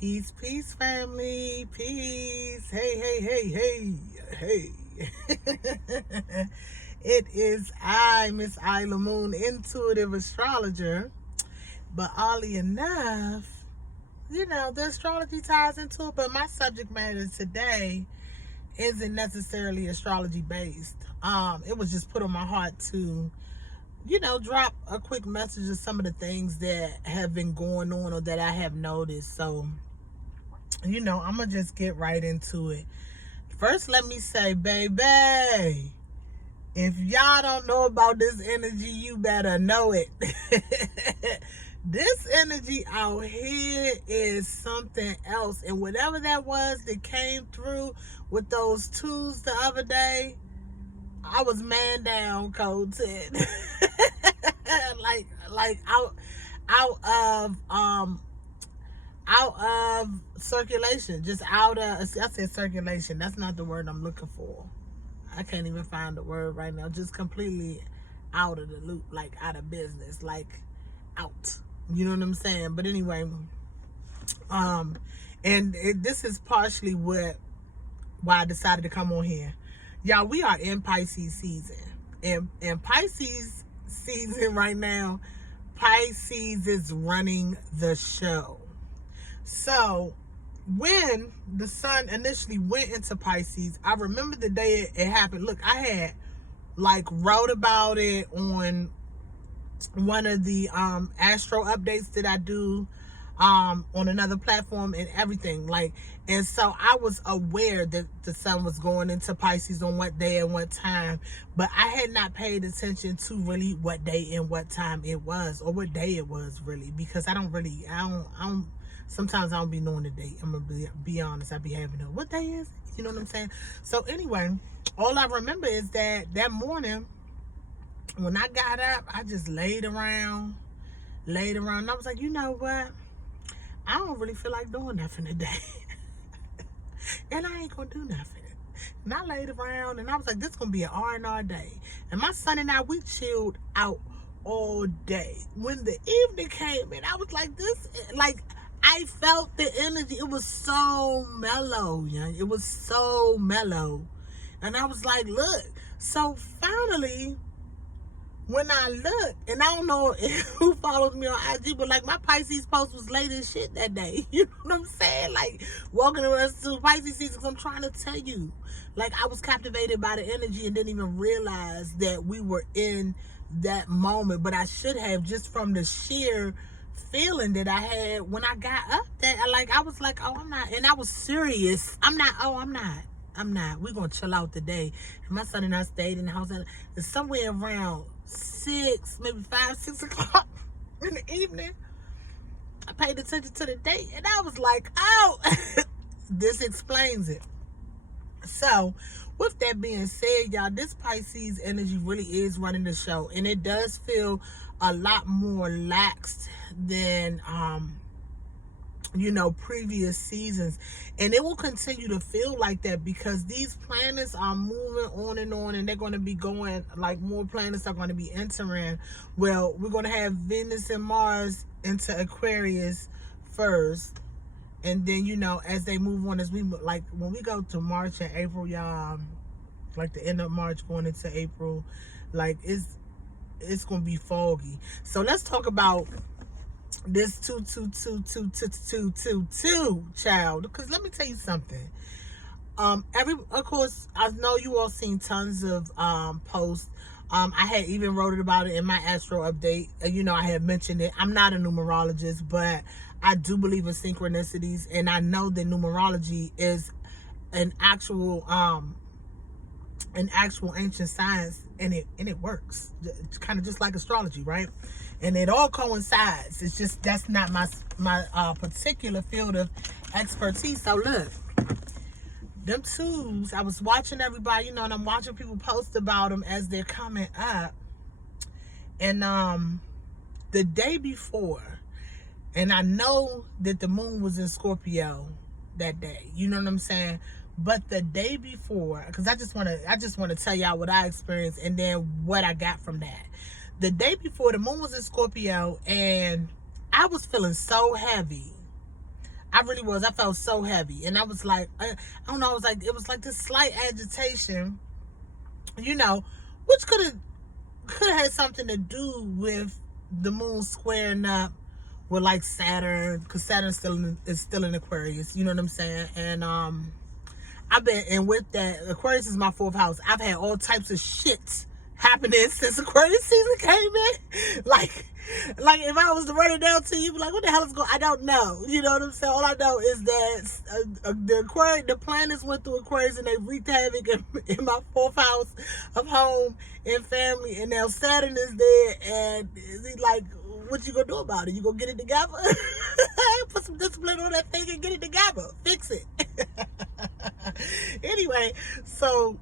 Peace, peace, family. Peace. Hey. It is I, Miss iilahMoon, intuitive astrologer. But oddly enough, the astrology ties into it. But my subject matter today isn't necessarily astrology based. It was just put on my heart to drop a quick message of some of the things that have been going on or that I have noticed. So, I'm going to just get right into it. First, let me say, baby, if y'all don't know about this energy, you better know it. This energy out here is something else. And whatever that was that came through with those 2’s the other day, I was man down, code 10. like out of circulation, just out of, I said circulation, that's not the word I'm looking for. I can't even find the word right now. Just completely out of the loop, like out of business, like out. You know what I'm saying? But anyway, this is partially why I decided to come on here. Y'all, we are in Pisces season. And Pisces season right now, Pisces is running the show. So when the sun initially went into Pisces, I remember the day it happened. Look, I had wrote about it on one of the astro updates that I do on another platform and everything. And so I was aware that the sun was going into Pisces on what day and what time, but I had not paid attention to really what day and what time it was, or what day it was really, because I don't sometimes I don't be knowing the date. I'm gonna be honest. I be having what day is it? You know what I'm saying? So anyway, all I remember is that morning when I got up, I just laid around. And I was like, you know what? I don't really feel like doing nothing today. And I ain't gonna do nothing. And I laid around and I was like, this is gonna be an R&R day. And my son and I, we chilled out all day. When the evening came in, I was like, I felt the energy. It was so mellow, It was so mellow. And I was like, look. So finally, when I looked, and I don't know who follows me on IG, but my Pisces post was late as shit that day. You know what I'm saying? Welcome us to Pisces season, because I'm trying to tell you. I was captivated by the energy and didn't even realize that we were in that moment. But I should have, just from the sheer feeling that I had when I got up, that I was like, oh, I'm not. And I was serious. I'm not. We're going to chill out today. And my son and I stayed in the house. And somewhere around 6, maybe 5, 6 o'clock in the evening, I paid attention to the date. And I was like, oh, this explains it. So, with that being said, y'all, this Pisces energy really is running the show. And it does feel a lot more laxed than previous seasons, and it will continue to feel like that because these planets are moving on, and they're going to be going, more planets are going to be entering. Well, we're going to have Venus and Mars into Aquarius first, and then as they move on, as we when we go to March and April, y'all, the end of March going into April, it's going to be foggy. So let's talk about this 2 child, because let me tell you something. Of course, I know you all seen tons of posts. I had even wrote about it in my astro update. I had mentioned it. I'm not a numerologist, but I do believe in synchronicities, and I know that numerology is an actual ancient science, and it works. It's kind of just like astrology, right? And it all coincides. It's just that's not my particular field of expertise. So look, them 2's, I was watching everybody, and I'm watching people post about them as they're coming up. And the day before, and I know that the moon was in Scorpio that day. You know what I'm saying? But the day before, because I just want to tell y'all what I experienced and then what I got from that. The day before, the moon was in Scorpio, and I was feeling so heavy. I really was. I felt so heavy. And I was like, I don't know, it was like this slight agitation, you know, which could have had something to do with the moon squaring up with like Saturn, because Saturn is still in Aquarius, you know what I'm saying? And and with that, Aquarius is my 4th house. I've had all types of shit happening since Aquarius season came in. Like if I was to run it down to you, like, what the hell is going on? I don't know. You know what I'm saying? All I know is that the planets went through Aquarius and they wreaked havoc in my 4th house of home and family. And now Saturn is there, and he's like, what you gonna do about it? You gonna get it together? Put some discipline on that thing and get it together. Fix it. Anyway, so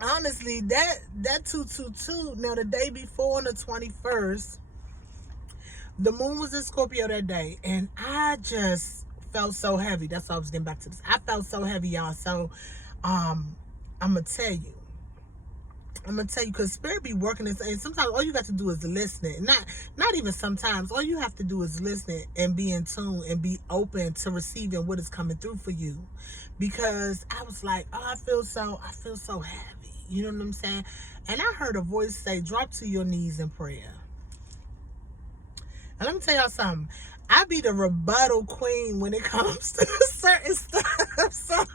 honestly, that 222, now the day before on the 21st, the moon was in Scorpio that day, and I just felt so heavy. That's why I was getting back to this. I felt so heavy, y'all. So I'm gonna tell you, because Spirit be working this, and sometimes all you got to do is listen. Not even sometimes. All you have to do is listen and be in tune and be open to receiving what is coming through for you. Because I was like, oh, I feel so heavy. You know what I'm saying? And I heard a voice say, drop to your knees in prayer. And let me tell y'all something. I be the rebuttal queen when it comes to certain stuff.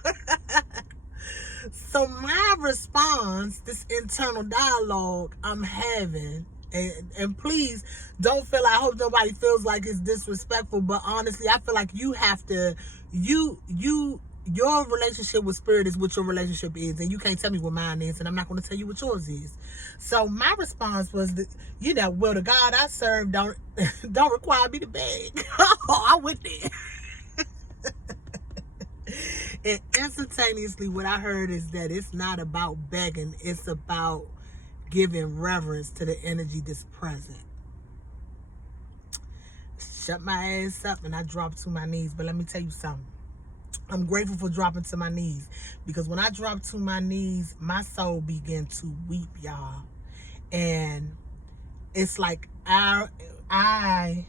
So my response, this internal dialogue I'm having, and please don't feel, I hope nobody feels like it's disrespectful, but honestly, I feel like you have to, your relationship with Spirit is what your relationship is, and you can't tell me what mine is, and I'm not going to tell you what yours is. So my response was, well, the God I serve don't require me to beg. I went there. And instantaneously, what I heard is that it's not about begging, it's about giving reverence to the energy that's present. Shut my ass up and I dropped to my knees. But let me tell you something. I'm grateful for dropping to my knees, because when I dropped to my knees, my soul began to weep, y'all. And it's like I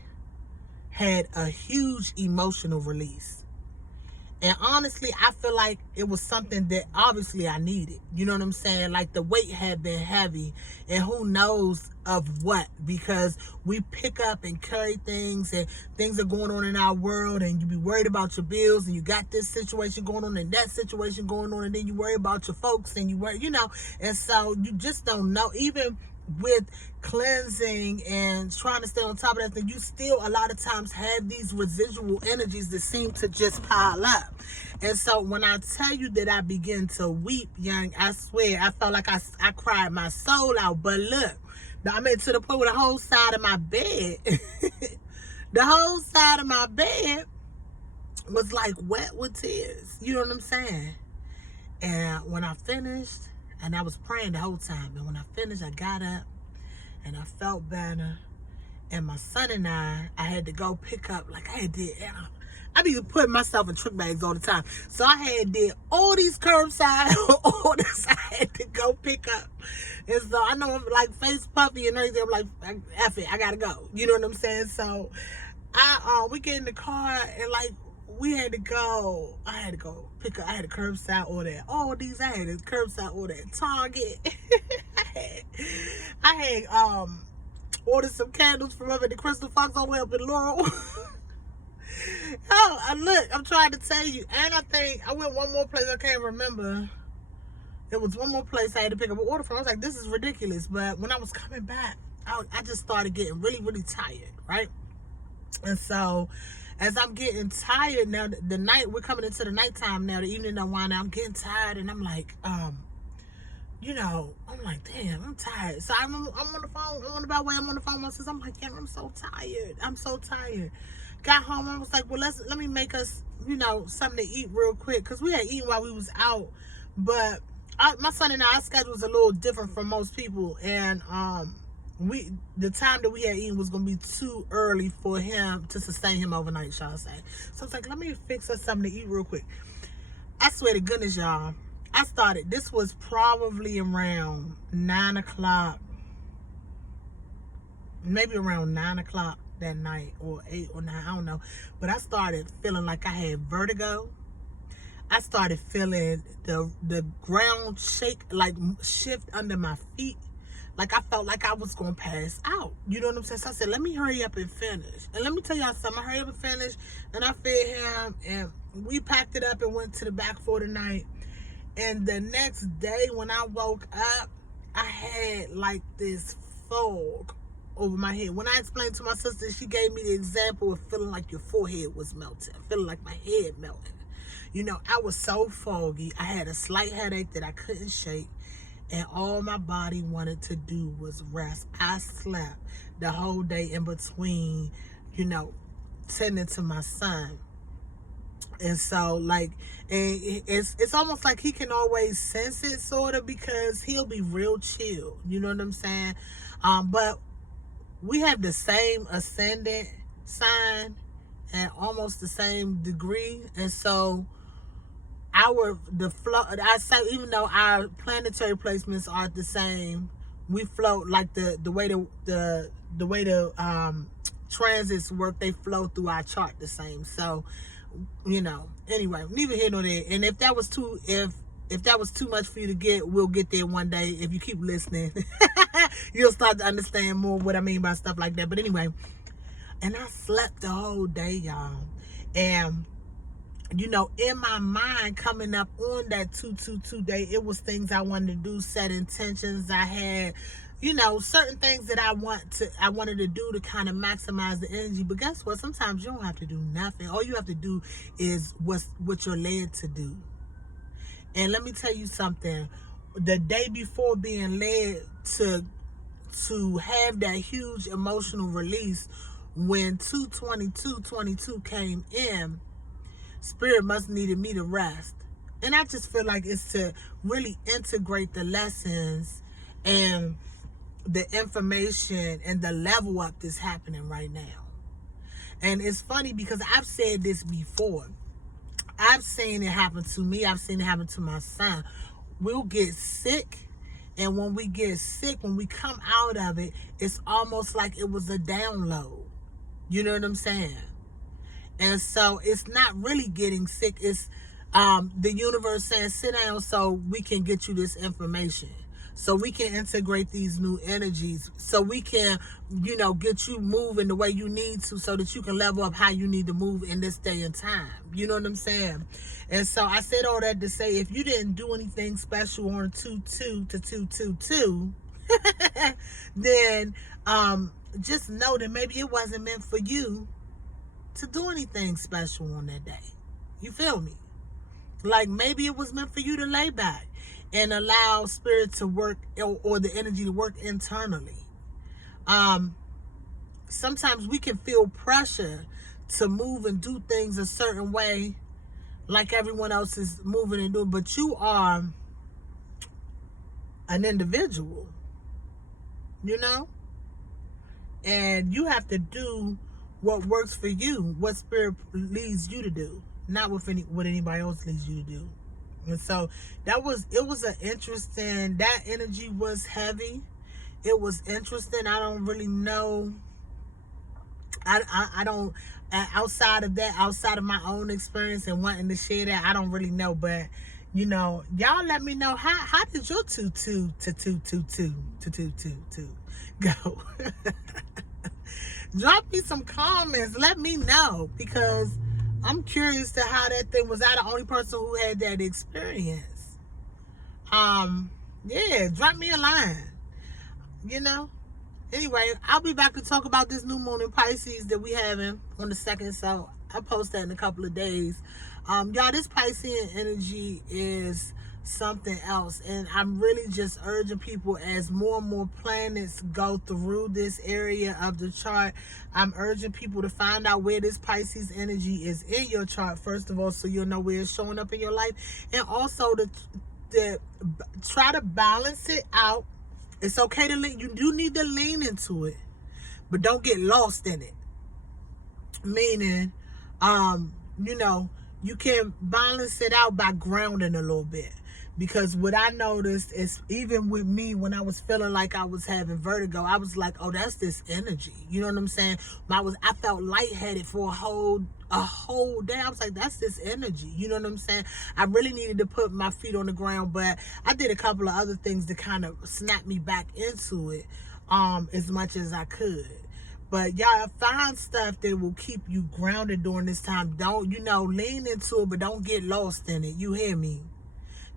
had a huge emotional release. And honestly, I feel like it was something that obviously I needed. You know what I'm saying? Like, the weight had been heavy, and who knows of what, because we pick up and carry things, and things are going on in our world, and you be worried about your bills, and you got this situation going on and that situation going on, and then you worry about your folks, and you worry, and so you just don't know. Even with cleansing and trying to stay on top of that thing, you still a lot of times have these residual energies that seem to just pile up. And so when I tell you that I begin to weep, young, I swear I felt like I cried my soul out. But look, I'm to the point where the whole side of my bed was like wet with tears. You know what I'm saying? And when I finished, and I was praying the whole time, and when I finished, I got up and I felt better. And my son and I had to go pick up, like I be putting myself in trick bags all the time. So I did all these curbside orders I had to go pick up. And so I know I'm like face puffy and everything. I'm like, F it, I gotta go. You know what I'm saying? So we get in the car, and like, I had to go pick up. I had a curbside order at Aldi's. I had a curbside order at Target. I had ordered some candles from up at the Crystal Fox all the way up in Laurel. Look, I'm trying to tell you. And I think I went one more place, I can't remember. There was one more place I had to pick up an order from. I was like, this is ridiculous. But when I was coming back, I just started getting really, really tired, right? And so as I'm getting tired now, we're coming into the nighttime now, the evening done wind down, I'm getting tired, and I'm like, I'm like, damn, I'm tired. So I'm on the phone, I'm on the byway, I'm on the phone with my sister. I'm like, yeah, I'm so tired. Got home, I was like, well, let me make us, something to eat real quick, because we had eaten while we was out, but my son and I, our schedule was a little different from most people, and the time that we had eaten was gonna be too early for him to sustain him overnight, shall I say. So I was like, let me fix us something to eat real quick. I swear to goodness, y'all, this was probably around 9 o'clock, maybe around 9 o'clock that night, or 8 or 9, I don't know. But I started feeling like I had vertigo. I started feeling the ground shake, like shift under my feet. Like I felt like I was going to pass out. You know what I'm saying? So I said, let me hurry up and finish. And let me tell y'all something. I hurry up and finish. And I fed him. And we packed it up and went to the back for the night. And the next day when I woke up, I had like this fog over my head. When I explained to my sister, she gave me the example of feeling like your forehead was melting. Feeling like my head melting. You know, I was so foggy. I had a slight headache that I couldn't shake. And all my body wanted to do was rest. I slept the whole day in between, you know, tending to my son. And so, like, and it's almost like he can always sense it, sort of, because he'll be real chill. You know what I'm saying? But we have the same ascendant sign and almost the same degree. And so, I say, even though our planetary placements are the same, we float like the way the transits work. They flow through our chart the same. So, you know, anyway, neither here nor there. And if that was too much for you to get, we'll get there one day. If you keep listening, you'll start to understand more what I mean by stuff like that. But anyway, and I slept the whole day, y'all, and you know, in my mind, coming up on that 222 day, it was things I wanted to do, set intentions. I had, you know, certain things that I wanted to do to kind of maximize the energy. But guess what? Sometimes you don't have to do nothing. All you have to do is what you're led to do. And let me tell you something. The day before being led to have that huge emotional release, when 2/22/22 came in, Spirit must needed me to rest. And I just feel like it's to really integrate the lessons and the information and the level up that's happening right now. And it's funny because I've said this before. I've seen it happen to me. I've seen it happen to my son. We'll get sick. And when we get sick, when we come out of it, it's almost like it was a download. You know what I'm saying? And so it's not really getting sick. It's the universe saying, sit down so we can get you this information. So we can integrate these new energies. So we can, you know, get you moving the way you need to, so that you can level up how you need to move in this day and time. You know what I'm saying? And so I said all that to say, if you didn't do anything special on 2/2/222, then just know that maybe it wasn't meant for you to do anything special on that day. You feel me? Like maybe it was meant for you to lay back and allow spirit to work, or the energy to work internally. Sometimes we can feel pressure to move and do things a certain way, like everyone else is moving and doing, but you are an individual, you know? And you have to do what works for you, what spirit leads you to do, not what anybody else leads you to do. And so it was an interesting, that energy was heavy. It was interesting. I don't really know. I don't, outside of that, outside of my own experience and wanting to share that, I don't really know. But, you know, y'all let me know, how did your 2/2/222 go? Drop me some comments. Let me know, because I'm curious to how that thing was. I the only person who had that experience? Yeah, drop me a line. You know. Anyway, I'll be back to talk about this new moon in Pisces that we having on the 2nd. So I'll post that in a couple of days. Y'all, this Piscean energy is something else, and I'm really just urging people, as more and more planets go through this area of the chart, I'm urging people to find out where this Pisces energy is in your chart, first of all, so you'll know where it's showing up in your life, and also to try to balance it out. It's okay to lean, you do need to lean into it, but don't get lost in it. Meaning, you know, you can balance it out by grounding a little bit. Because what I noticed is, even with me, when I was feeling like I was having vertigo, I was like, oh, that's this energy. You know what I'm saying? I felt lightheaded for a whole day. I was like, that's this energy. You know what I'm saying? I really needed to put my feet on the ground, but I did a couple of other things to kind of snap me back into it, as much as I could. But y'all, find stuff that will keep you grounded during this time. Don't, lean into it, but don't get lost in it. You hear me?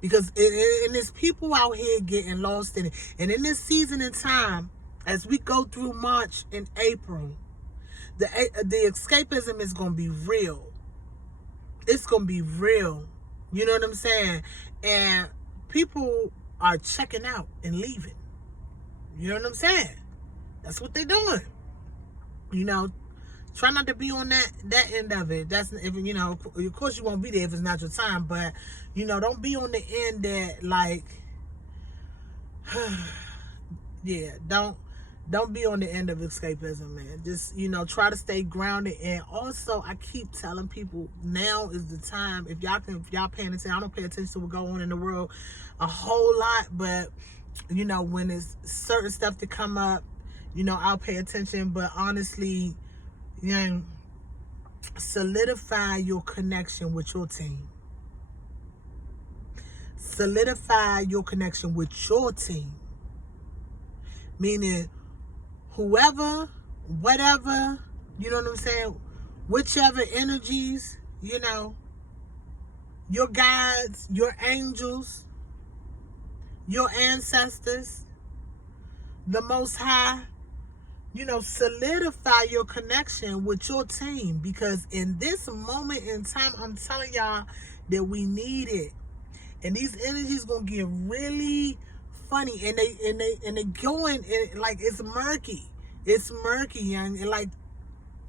Because there's people out here getting lost in it. And in this season and time, as we go through March and April, the escapism is going to be real. It's going to be real. You know what I'm saying? And people are checking out and leaving. You know what I'm saying? That's what they're doing. Try not to be on that end of it. That's if of course you won't be there if it's not your time, but don't be on the end that, like, yeah, don't be on the end of escapism, man. Just try to stay grounded. And also, I keep telling people, now is the time. If y'all paying attention, I don't pay attention to what go on in the world a whole lot, but when it's certain stuff to come up, I'll pay attention. But honestly, solidify your connection with your team. Solidify your connection with your team. Meaning, whoever, whatever, you know what I'm saying? Whichever energies, your guides, your angels, your ancestors, the Most High, solidify your connection with your team. Because in this moment in time, I'm telling y'all that we need it. And these energies gonna get really funny, and they going, like, it's murky. It's murky, and like,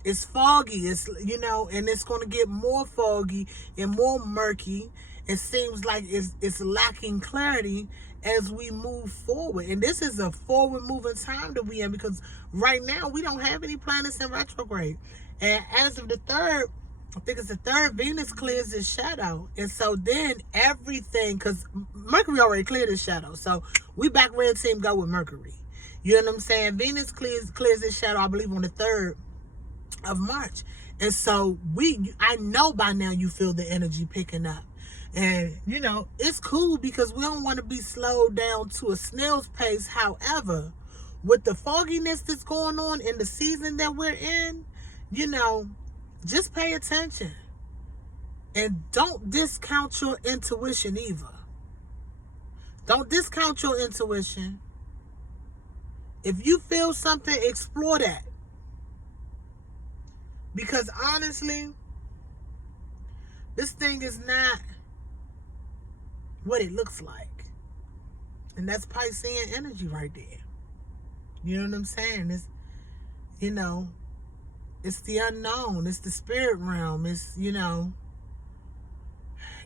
it's foggy. It's and it's gonna get more foggy and more murky. It seems like it's lacking clarity as we move forward. And this is a forward moving time that we in, because right now we don't have any planets in retrograde. And as of the 3rd, I think it's the 3rd, Venus clears its shadow. And so then everything, because Mercury already cleared its shadow, so we back red team go with Mercury. You know what I'm saying? Venus clears its shadow, I believe, on the 3rd of March. And so I know by now you feel the energy picking up. And, it's cool, because we don't want to be slowed down to a snail's pace. However, with the fogginess that's going on in the season that we're in, just pay attention. And don't discount your intuition either. Don't discount your intuition. If you feel something, explore that. Because honestly, this thing is not what it looks like. And that's Piscean energy right there. You know what I'm saying? It's, it's the unknown. It's the spirit realm. It's,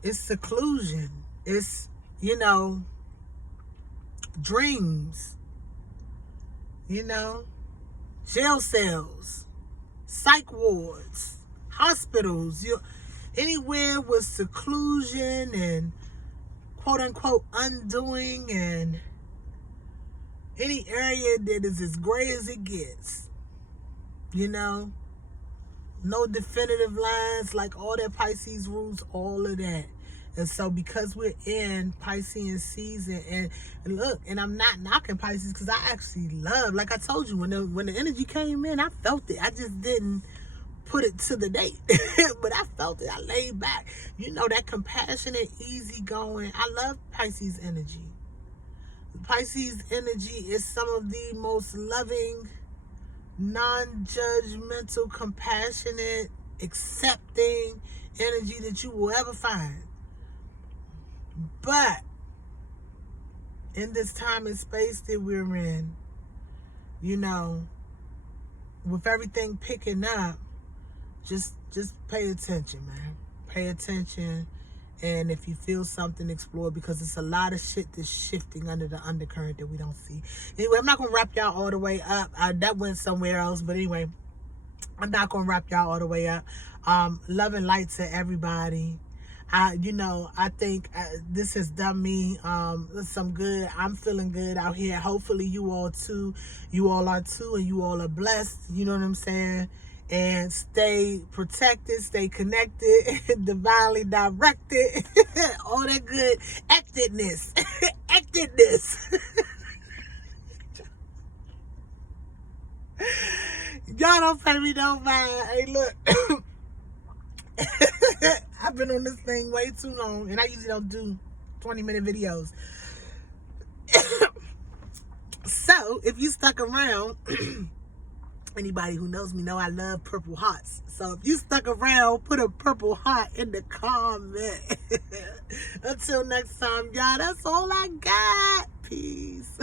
it's seclusion. It's, dreams. Jail cells, psych wards, hospitals, anywhere with seclusion and quote unquote undoing, and any area that is as gray as it gets. No definitive lines, like all that Pisces rules, all of that. And so because we're in Piscean season, and look, and I'm not knocking Pisces, because I actually love, like I told you, when the energy came in, I felt it. I just didn't put it to the date, but I felt it. I laid back. That compassionate, easygoing. I love Pisces energy. Pisces energy is some of the most loving, non-judgmental, compassionate, accepting energy that you will ever find. But in this time and space that we're in, with everything picking up, just pay attention, man. Pay attention. And if you feel something, explore, because it's a lot of shit that's shifting under the undercurrent that we don't see. Anyway, I'm not going to wrap y'all all the way up. That went somewhere else. But anyway, I'm not going to wrap y'all all the way up. Love and light to everybody. I think this has done me some good. I'm feeling good out here. Hopefully you all too. You all are too, and you all are blessed. You know what I'm saying? And stay protected, stay connected, divinely directed, all that good actedness, actedness. Y'all don't pay me no mind. Hey, look. I've been on this thing way too long, and I usually don't do 20-minute videos. So, if you stuck around, anybody who knows me know I love purple hearts. So, if you stuck around, put a purple heart in the comment. Until next time, y'all, that's all I got. Peace.